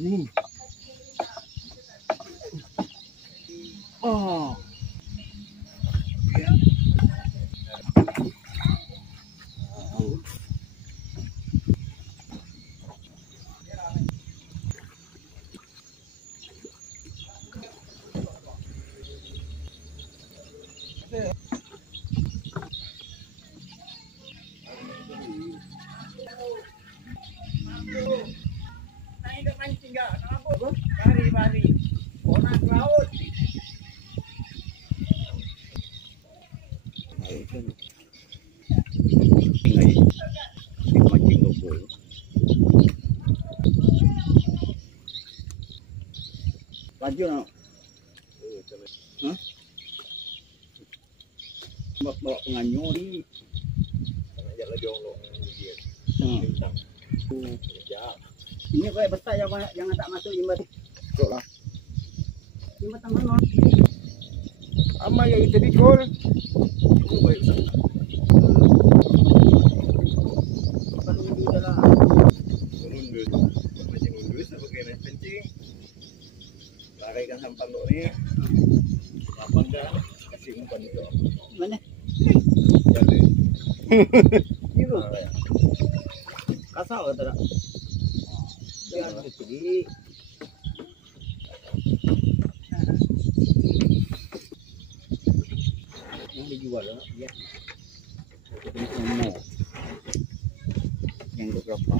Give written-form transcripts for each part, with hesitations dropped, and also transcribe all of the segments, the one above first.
Sini. Oh. Naik mancing enggak? Kenapa? Bari-bari. Orang ke laut. Mancing lubul. Laju nak? Hah? Bawa penganyo di. Ajak lagi orang dia. Ini kayak besar jangan tak masuk jembatan. Betul lah. Jembatan mana? Ama yang itu dikol. Baik besar. Kalau undi dah. Undur. Mancing undur sebagai nak kencing. Larikan sampan dok ni. Lapang dah. Kasih umpan itu. Mana? Jadi. Itu. Kasar ke tak? Ya, jadi yang dijual lah, ya. Yang berapa?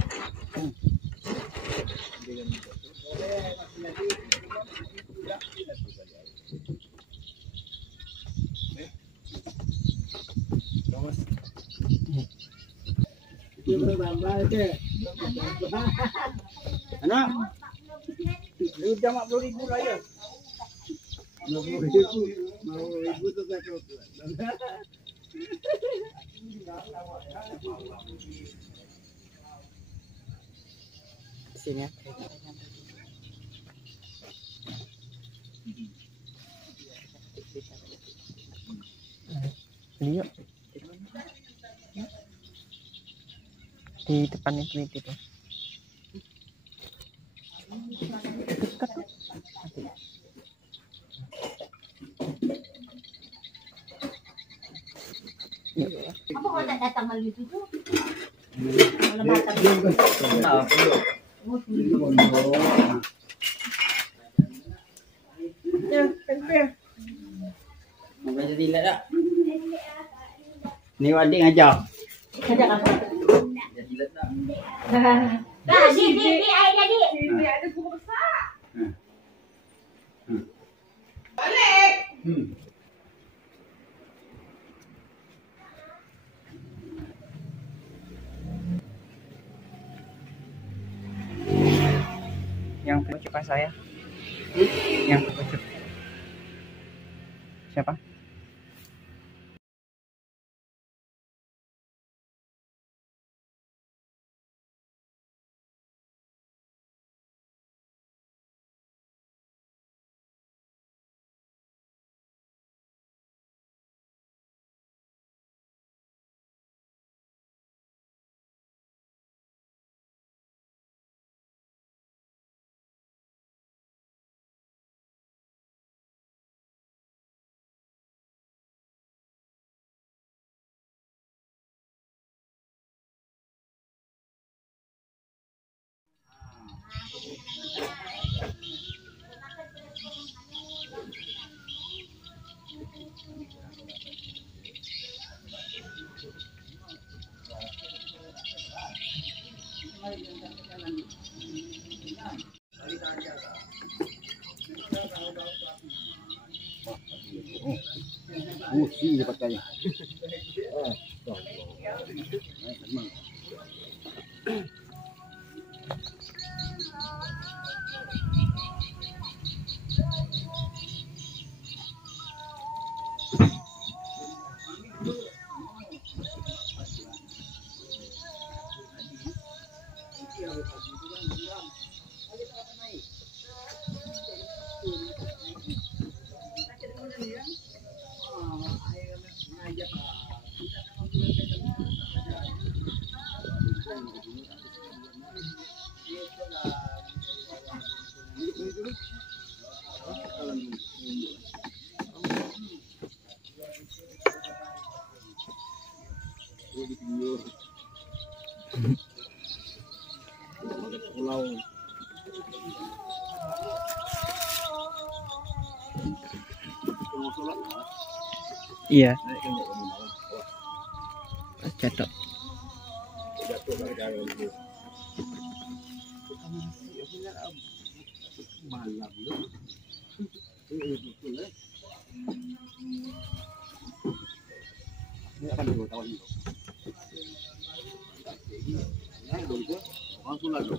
Anak, lu jam 40.000 lah ya. 50.000 tu tak cukup. Sini. Lihat di depan itu tuh. Apa kau tak datang malam itu tu? Malam malam itu. Ya, tempel. Mau jadi lah tak? Ni wading aja. Ada apa? Jadi lah tak? Dah, di air tadi. Di ada buku besar. Balik. Yang pecup saya. Yang pecup. Siapa? Musi dia pakai. di pinggir. Pulau. Iya, Naik kan enggak kamu malam. Wah, jatuh. jatuh dari jalan itu. Malam lu. Betul ya. Ini akan 2 tahun itu. Ya, dong gua langsung lagi.